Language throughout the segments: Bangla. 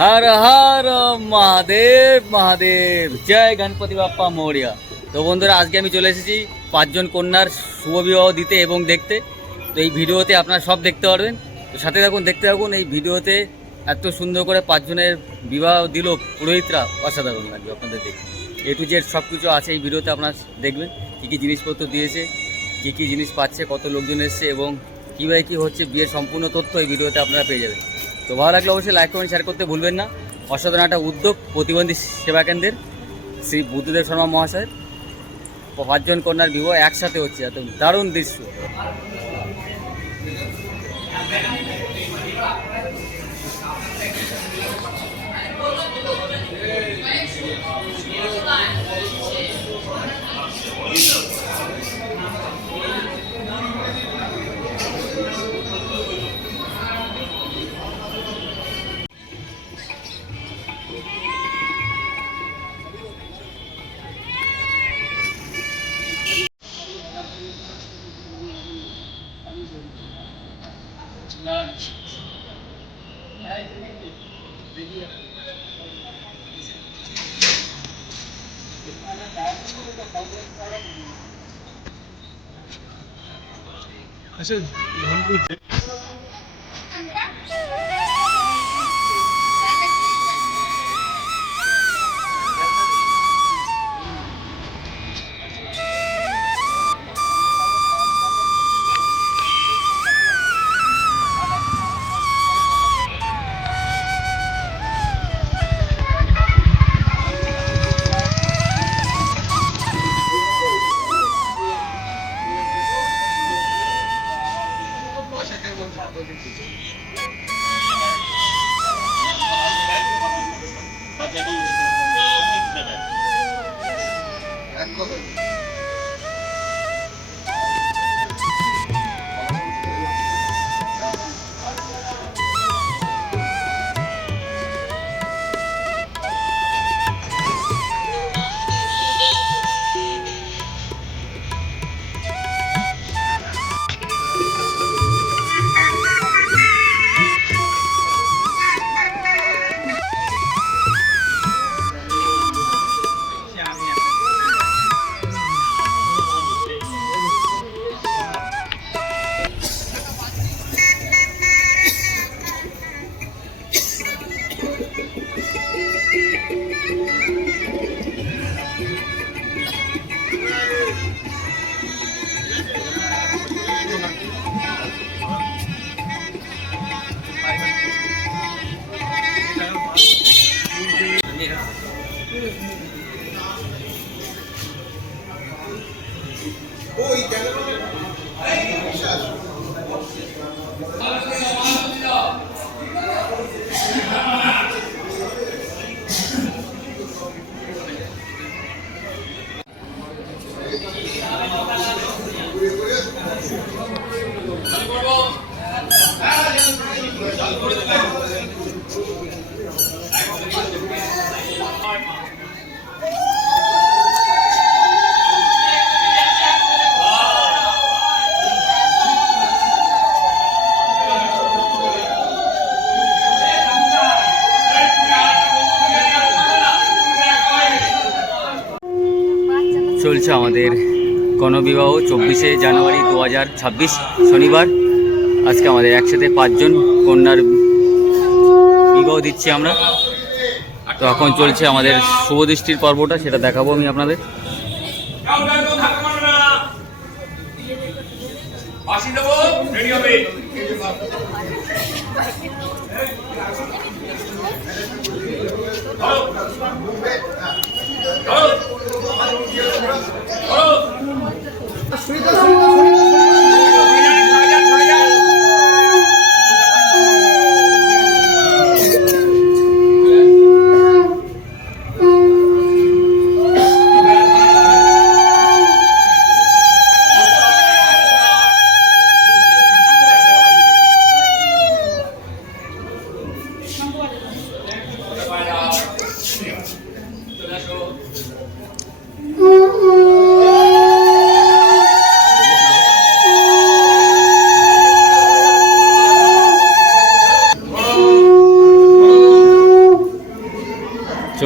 हर हर महादेव महादेव जय गणपति बाप्पा मोरिया। তো বন্ধুরা আজকে আমি চলে এসেছি পাঁচজন কন্যার শুভ বিবাহ দিতে এবং দেখতে। তো এই ভিডিওতে আপনারা সব দেখতে পারবেন, তো সাথে থাকুন, দেখতে থাকুন। এই ভিডিওতে এত সুন্দর করে পাঁচজনের বিবাহ দিল পুরোহিতরা, অসাধারণ লাগবে আপনাদের দেখে। এ টু জেড সব কিছু আছে এই ভিডিওতে, আপনারা দেখবেন কী কী জিনিসপত্র দিয়েছে, কী কী জিনিস পাচ্ছে, কত লোকজন এসছে এবং কীভাবে কী হচ্ছে বিয়ের সম্পূর্ণ তথ্য এই ভিডিওতে আপনারা পেয়ে যাবেন। তো ভালো লাগলে অবশ্যই লাইক কমেন্ট শেয়ার করতে ভুলবেন না। অসাধারণ একটা উদ্যোগ প্রতিবন্ধী সেবা কেন্দ্রের শ্রী বুদ্ধদেব শর্মা মহাশয়ের। পাঁচজন কন্যার বিবাহ একসাথে হচ্ছে, এত দারুণ দৃশ্য। अच्छा চলছে আমাদের গণবিবাহ 24শে জানুয়ারি 2026 শনিবার। আজকে আমাদের একসাথে পাঁচজন কন্যার বিবাহ দিচ্ছি আমরা। তো এখন চলছে আমাদের শুভদৃষ্টির পর্বটা, সেটা দেখাবো আমি আপনাদের।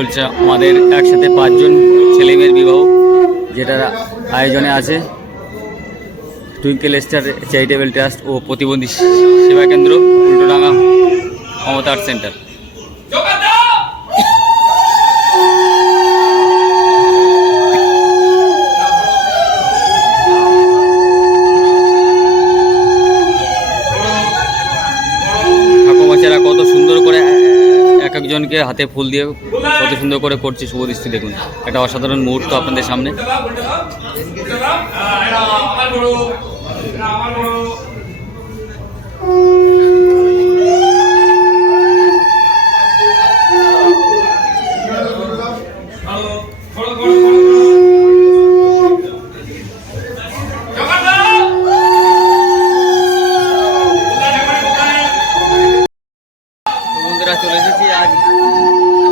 চলছে আমাদের একসাথে 5 জন ছেলেমেয়ের বিবাহ, যেটা আয়োজনে আছে টুইঙ্কেল স্টার চ্যারিটেবল ট্রাস্ট ও প্রতিবন্ধী সেবা কেন্দ্র, উল্টোডাঙ্গা মমতা আর্ট সেন্টার। ঠাকুমাচারা কত সুন্দর করে এক একজনকে হাতে ফুল দিয়ে কত সুন্দর করে করছে শুভদৃষ্টি। দেখুন, একটা অসাধারণ মুহূর্ত আপনাদের সামনে। চলে এসেছি আজ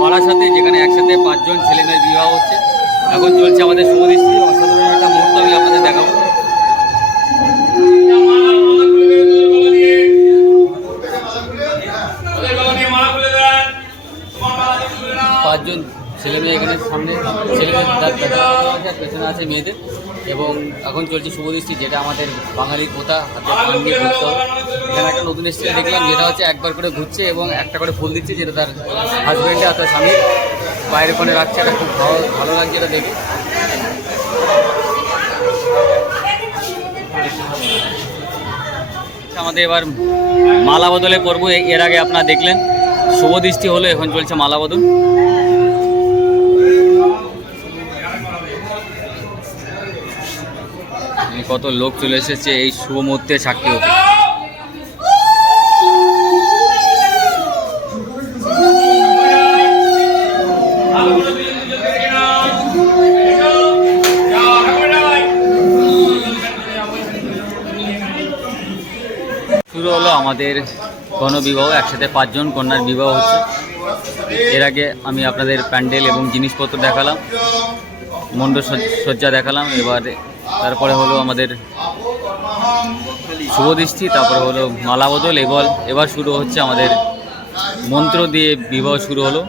বারাসাতে, যেখানে একসাথে 5 জন ছেলেমেয়ের বিবাহ হচ্ছে। এখন চলছে আমাদের শুভদৃষ্টি, অসাধারণ একটা মুহূর্ত আমি আপনাদের দেখাবো। 5 জন ছেলেমেয়ে এখানে সামনে, ছেলেমেয়ের পেছনে আছে মেয়েদের, এবং এখন চলছে শুভদৃষ্টি, যেটা আমাদের বাঙালির প্রথা, হাতে পান দিয়ে ঘুরতে হবে। এখানে একটা নতুন স্টাইল দেখলাম, যেটা হচ্ছে একবার করে ঘুরছে এবং একটা করে ফুল দিচ্ছে, যেটা তার হাজব্যান্ডে অর্থাৎ স্বামীর বাইরে কোণে রাখছে। এটা খুব ভালো লাগছে এটা দেখে। আমাদের এবার মালা বদলে পর্ব, এর আগে আপনারা দেখলেন শুভদৃষ্টি হলো, এখন চলছে মালা বদল। কত লোক চলে এসেছে এই শুভ মুহূর্তে সাক্ষী হতে। শুরু হলো আমাদের গণবিবাহ, একসাথে 5 জন কন্যার বিবাহ হচ্ছে। এর আগে আমি আপনাদের প্যান্ডেল এবং জিনিসপত্র দেখালাম, মণ্ডপ সজ্জা দেখালাম। তারপরে হলো আমাদের শুভদৃষ্টি, তারপরে হলো মালা বদল। এবার শুরু হচ্ছে আমাদের মন্ত্র দিয়ে বিবাহ শুরু হলো।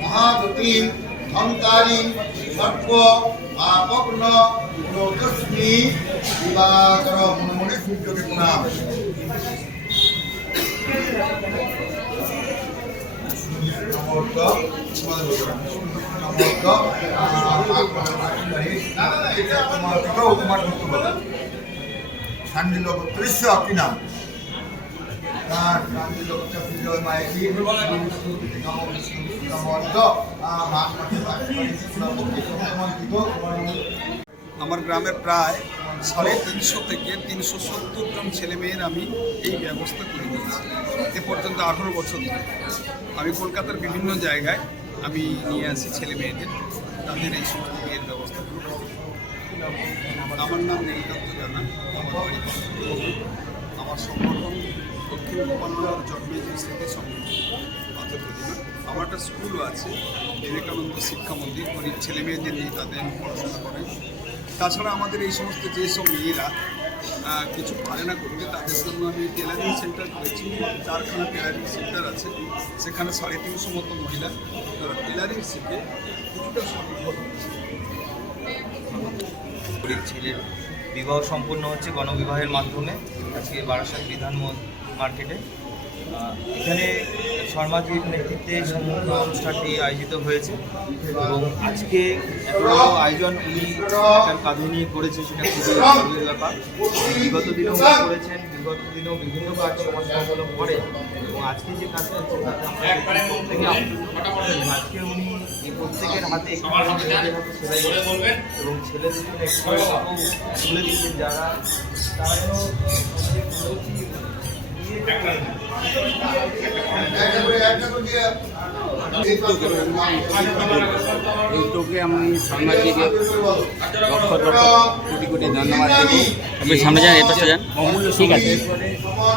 মহাগতিম ধনকারী সর্ব পাপগ্ন রোদস্মি দিবাকর মনে সূর্যকে প্রণাম। শান্তি লোক দৃশ্য কি নাম আমার গ্রামের প্রায় 350 থেকে 370 জন ছেলেমেয়ের আমি এই ব্যবস্থা করে দিয়েছি এ পর্যন্ত 18 বছর ধরে। আমি কলকাতার বিভিন্ন জায়গায় আমি নিয়ে আসি ছেলেমেয়েদের, তাদের এই সমস্ত বিয়ের ব্যবস্থা করি। আমার নাম নীলকান্ত জানা, আমার সংগঠন দক্ষিণ গোপালনগর জন্মেজী স্মৃতি সংগঠন। আমার একটা স্কুলও আছে, বিবেকানন্দ শিক্ষা মন্দির, গরিব ছেলেমেয়েদের নিয়ে তাদের পড়াশোনা করে। তাছাড়া আমাদের এই সমস্ত যেসব মেয়েরা কিছু পারে না করতে, তাদের জন্য আমি টেলারিং সেন্টার করেছি। 4খানা টেলারিং সেন্টার আছে, সেখানে 350 মতো মহিলা তারা টেলারিং শিখে কিছুটা সফল হচ্ছে। গরিব ছেলের বিবাহ সম্পূর্ণ হচ্ছে গণবিবাহের মাধ্যমে আজকে বারাসাত বিধান মার্কেটে। এখানে শর্মাজির নেতৃত্বে সমগ্র অনুষ্ঠানটি আয়োজিত হয়েছে এবং আজকে এত বড় আয়োজন উনি কাঁধে নিয়ে করেছে, সেটা খুবই গর্বের ব্যাপার। বিগত দিনেও করেছেন, বিগত দিনেও বিভিন্ন কাজ সমাজসংকলন করে এবং আজকে যে কাজটা হচ্ছে তাতে আমরা প্রত্যেকে আজকে উনি এই প্রত্যেকের হাতে সেলাই করবেন এবং ছেলেদের জন্য একটু তুলে দিচ্ছেন, যারা তারা যেন এই উদ্যোগে আমি সামাজিক লক্ষ লক্ষ কোটি কোটি ধন্যবাদ দেব। আপনি সামনে যান, এর পাশে যান। অমূল্য ঠিক আছে।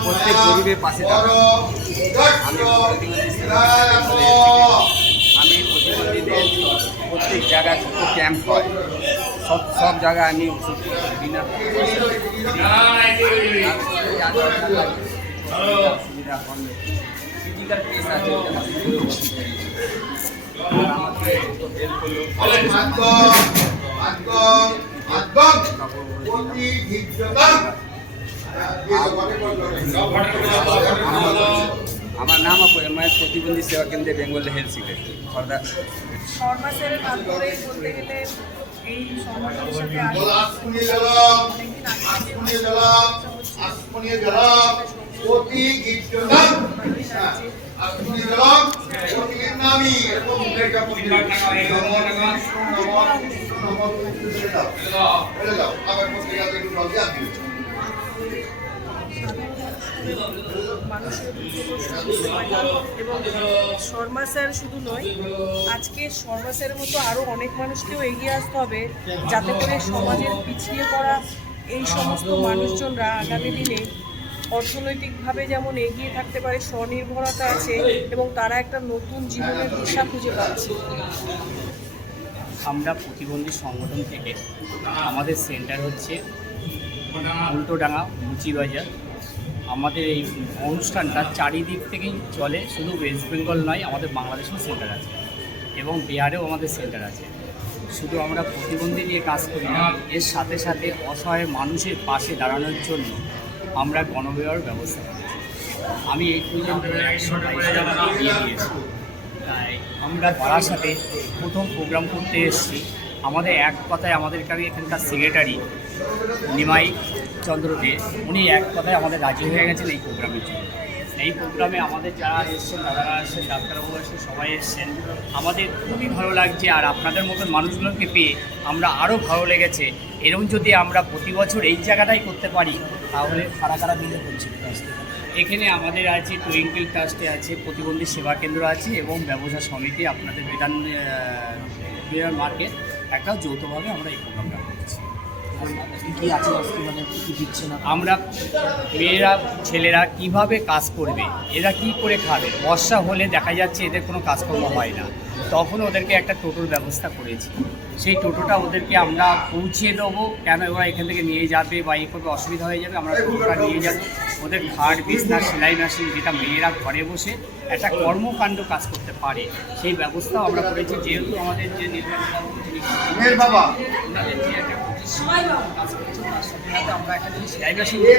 প্রত্যেক গরিবের পাশে দাঁড়ানো। আমি প্রতিবন্ধীদের প্রত্যেক জায়গায় কত ক্যাম্প হয়, সব জায়গায় আমি ওষুধ বিনা সুবিধা করলে ফিজিক্যাল কেস আছে আমার নাম মায়ের প্রতিবন্ধী সেবা কেন্দ্রে বেঙ্গল হেলথ সেক্রেটারি খর্দা। শর্মাসের মাধ্যমে বলতে গেলে এই সংগঠনের সাথে মানুষের এবং শর্মা স্যার শুধু নয়, আজকে শর্মা স্যারের মতো আরও অনেক মানুষকেও এগিয়ে আসতে হবে, যাতে করে সমাজের পিছিয়ে পড়া এই সমস্ত মানুষজনরা আগামী দিনে অর্থনৈতিকভাবে যেমন এগিয়ে থাকতে পারে, স্বনির্ভরতা আছে এবং তারা একটা নতুন জীবনের দিশা খুঁজে পাচ্ছে। আমরা প্রতিবন্ধী সংগঠন থেকে আমাদের সেন্টার হচ্ছে উল্টোডাঙ্গা মুচিবাজার। আমাদের এই অনুষ্ঠানটা চারিদিক থেকেই চলে, শুধু ওয়েস্ট বেঙ্গল নয়, আমাদের বাংলাদেশেও সেন্টার আছে এবং বিহারেও আমাদের সেন্টার আছে। শুধু আমরা প্রতিবন্ধী নিয়ে কাজ করি না, এর সাথে সাথে অসহায় মানুষের পাশে দাঁড়ানোর জন্য আমরা গণবিবাহের ব্যবস্থা করেছি। আমি এই পর্যন্ত 122 টাকা দিয়ে দিয়েছি। তাই আমরা তার সাথে প্রথম প্রোগ্রাম করতে এসেছি। আমাদের এক কথায় আমাদের এখানকার সেক্রেটারি নিমাই চন্দ্র দে, উনি এক কথায় আমাদের রাজি হয়ে গেছেন এই প্রোগ্রামের জন্য। এই প্রোগ্রামে আমাদের যারা এসছেন, দাদারা এসছেন, ডাক্তারবাবু এসছেন, সবাই এসছেন। আমাদের খুবই ভালো লাগছে, আর আপনাদের মতন মানুষগুলোকে পেয়ে আমরা আরও ভালো লেগেছে। এরকম যদি আমরা প্রতি বছর এই জায়গাটাই করতে পারি তাহলে কারা দিলে করছি। এখানে আমাদের আছে টুইঙ্কেল ট্রাস্টে আছে, প্রতিবন্ধী সেবা কেন্দ্র আছে এবং ব্যবসা সমিতি, আপনাদের বিধান মার্কেট, একটা যৌথভাবে আমরা এই প্রোগ্রামটা করছি। কি আছে মানে কি দিচ্ছে না, আমরা মেয়েরা ছেলেরা কিভাবে কাজ করবে, এরা কি করে খাবে, বর্ষা হলে দেখা যাচ্ছে এদের কোনো কাজকর্ম হয় না, তখন ওদেরকে একটা টোটোর ব্যবস্থা করেছি। সেই টোটোটা ওদেরকে আমরা পৌঁছিয়ে দেবো, কেন ওরা এখান থেকে নিয়ে যাবে বা এই করবে, অসুবিধা হয়ে যাবে, আমরা টোটোটা নিয়ে যাব। ওদের খাট বিছনা সেলাই মেশিন, যেটা মেয়েরা ঘরে বসে একটা কর্মকাণ্ড কাজ করতে পারে, সেই ব্যবস্থাও আমরা করেছি। যেহেতু আমাদের যে ওনাদের যে একটা কাজ করছে, তার সাথে সাথে আমরা একটা যদি সেলাই মেশিন দিই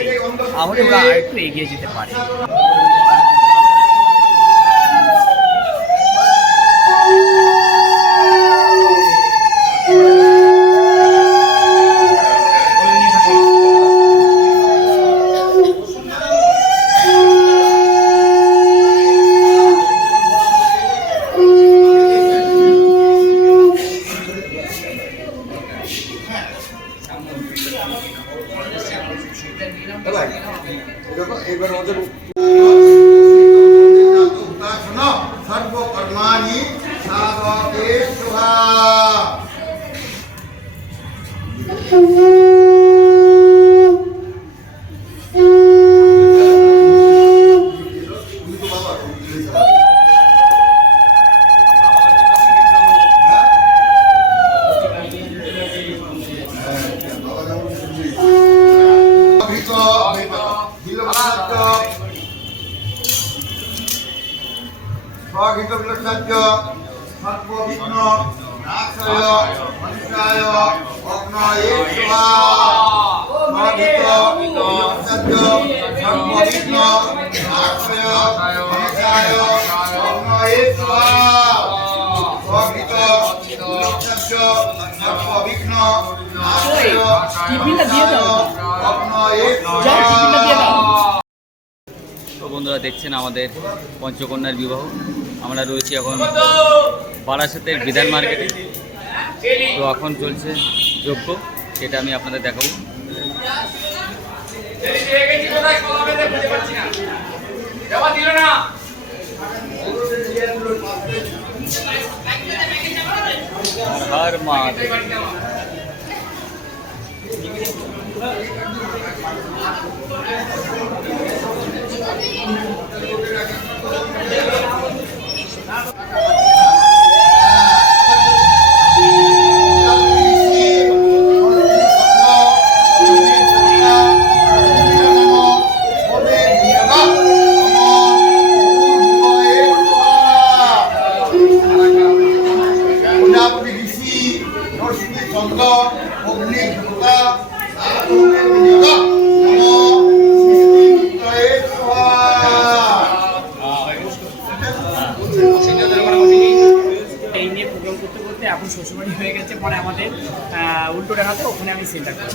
তাহলে ওরা আরেকটু এগিয়ে যেতে পারে। সর্বকর্মাণি সাধকে শুভা। স্বগীতবিলসাজ্য সর্ববিঘ্ন নাশয় মনুষ্যায় অগ্নয়ে স্বাহা। স্বগীতবিলসাজ্য সর্ববিঘ্ন নাশয় মনুষ্যায় অগ্নয়ে স্বাহা। স্বগীতবিলসাজ্য সর্ববিঘ্ন নাশয় মনুষ্যায় অগ্নয়ে স্বাহা। তো বন্ধুরা দেখছেন আমাদের পঞ্চকন্যার বিবাহ। আমরা রয়েছি এখন বারাসাতের বিধান মার্কেটে। তো এখন চলছে যজ্ঞ, সেটা আমি আপনাদের দেখাবো। হর মহাদেব। এই নিয়ে প্রোগ্রাম করতে করতে এখন শ্বশুরবাড়ি হয়ে গেছে, পরে আমাদের উল্টো ডাঙাতে, ওখানে আমি সেন্টার করি।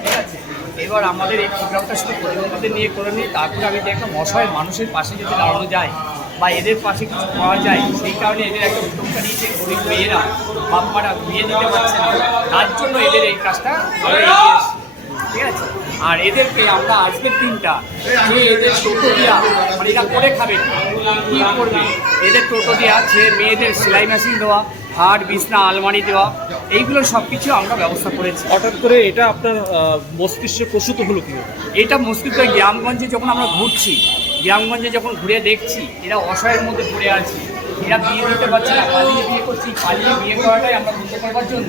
ঠিক আছে, এবার আমাদের এই প্রোগ্রামটা শুধু প্রতিবন্ধীদের নিয়ে করে নিই, তারপরে আমি দেখলাম অসহায় মানুষের পাশে যদি দাঁড়ানো যায় বা এদের পাশে কিছু পাওয়া যায়, সেই কারণে এদের একটা উদ্যোগটা নিয়েছে। গরিব মেয়েরা বাপ্পারা বিয়ে দিতে পারছে না, তার জন্য এদের এই কাজটা আমরা এগিয়ে এসেছি। ঠিক আছে, আর এদেরকে আমরা আজকের দিনটা যে এদের টোটো দেওয়া, মানে এরা করে খাবে কী করবে, এদের টোটো দেওয়া, যে মেয়েদের সেলাই মেশিন দেওয়া, খাট বিছনা আলমারি দেওয়া, এইগুলো সব কিছু আমরা ব্যবস্থা করেছি। হঠাৎ করে এটা আপনার মস্তিষ্কে প্রসূত হলো কি? এটা মস্তিষ্কে গ্রামগঞ্জে যখন আমরা ঘুরছি, গ্রামগঞ্জে যখন ঘুরে দেখছি এরা অসহায়ের মধ্যে পড়ে আছে, এরা বিয়ে দিতে পারছে না, পালিয়ে বিয়ে করছি। পালিয়ে বিয়ে করাটাই আমরা বন্ধ করবার জন্য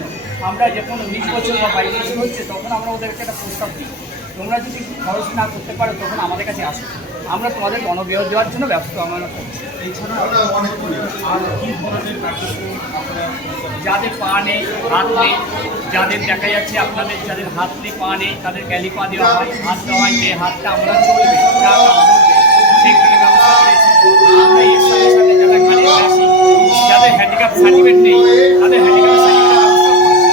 আমরা যখন 19 বছর বা 22 বছর হচ্ছে, তখন আমরা ওদেরকে একটা প্রস্তাব দিই, তোমরা যদি খরচ না করতে পারো তখন আমাদের কাছে আসো, আমরা তোমাদের গণবিবাহ দেওয়ার জন্য ব্যবস্থা আমরা করছি। যাদের পা নেই, হাত নেই, যাদের দেখা যাচ্ছে আপনাদের যাদের হাত নেই, পা নেই, তাদের গ্যালিপা দেওয়া হয়, হাত দেওয়া হয়, যে হাতটা আমরা চলবে, যা কাজ করবে সেইগুলো ব্যবস্থা করেছি। আমরা এর সাথে সাথে যারা গাড়ি আসি, যাদের হ্যান্ডিক্যাপ সার্টিফিকেট নেই তাদের হ্যান্ডিক্যাপ সার্টিফিকেট ব্যবস্থা করছি,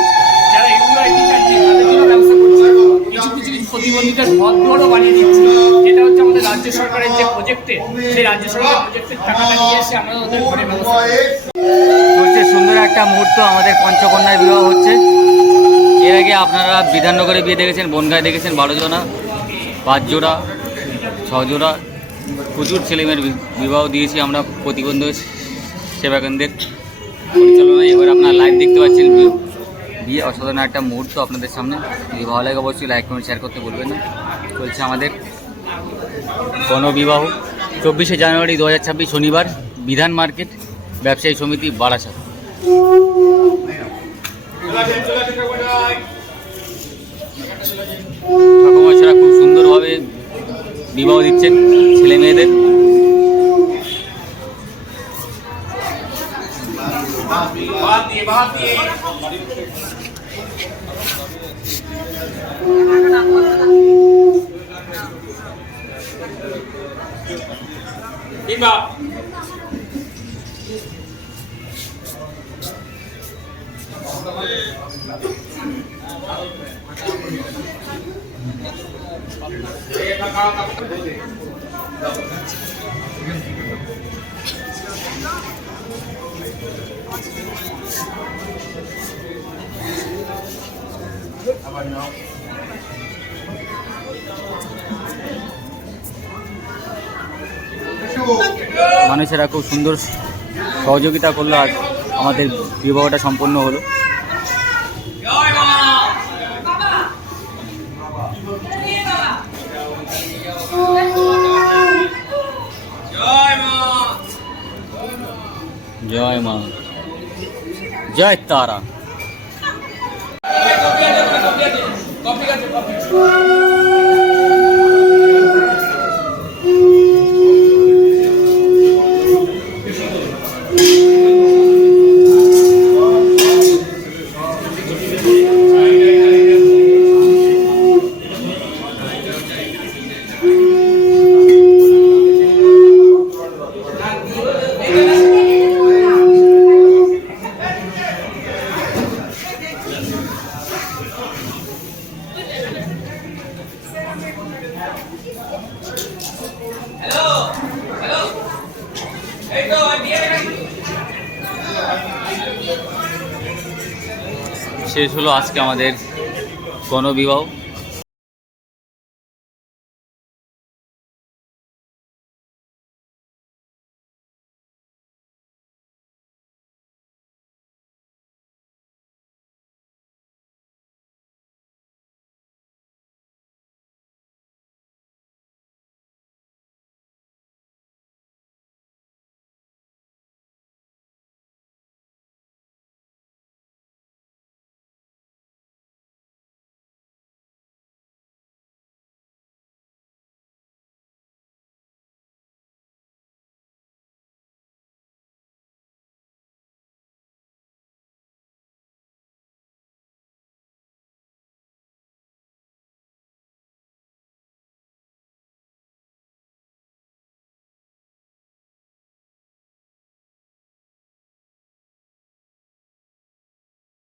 যারা এগুলো আইডি কার্ড নেই তাদের জন্য ব্যবস্থা করছি। কিছু প্রতিবন্ধীদের ঘর দুয়ারও বানিয়ে দিচ্ছি, যেটা হচ্ছে আমাদের রাজ্য সরকারের যে প্রজেক্টে, সেই রাজ্য সরকারের প্রজেক্টের টাকাটা নিয়ে এসে আমরা ওদের ঘরে ব্যবস্থা চলছে সুন্দর একটা মুহূর্ত, আমাদের পঞ্চকন্যার বিবাহ হচ্ছে। এর আগে আপনারা বিধাননগরে বিয়ে দেখেছেন, বনগাঁয় দেখেছেন 12 জোড়া, 5 জোড়া, 6 জোড়া, প্রচুর ছেলেমেয়ের বিবাহ দিয়েছি আমরা প্রতিবন্ধী সেবাকেন্দ্রের পরিচালনায়। এবার আপনারা লাইভ দেখতে পাচ্ছেন বিয়ে, অসাধারণ একটা মুহূর্ত আপনাদের সামনে। যদি ভালো লাগে অবশ্যই লাইক কমেন্ট শেয়ার করতে বলবেন না। চলছে আমাদের গণবিবাহ 24শে জানুয়ারি 2026 শনিবার, বিধান মার্কেট ব্যবসায়ী সমিতি বারাসাত। ঠাকুমাশারা খুব সুন্দরভাবে বিবাহ দিচ্ছেন ছেলে মেয়েদের। মানুষেরা খুব সুন্দর সহযোগিতা করলো, আর আমাদের বিবাহটা সম্পন্ন হলো। জয় মা, জয় তারা। শেষ হলো আজকে আমাদের গণবিবাহ।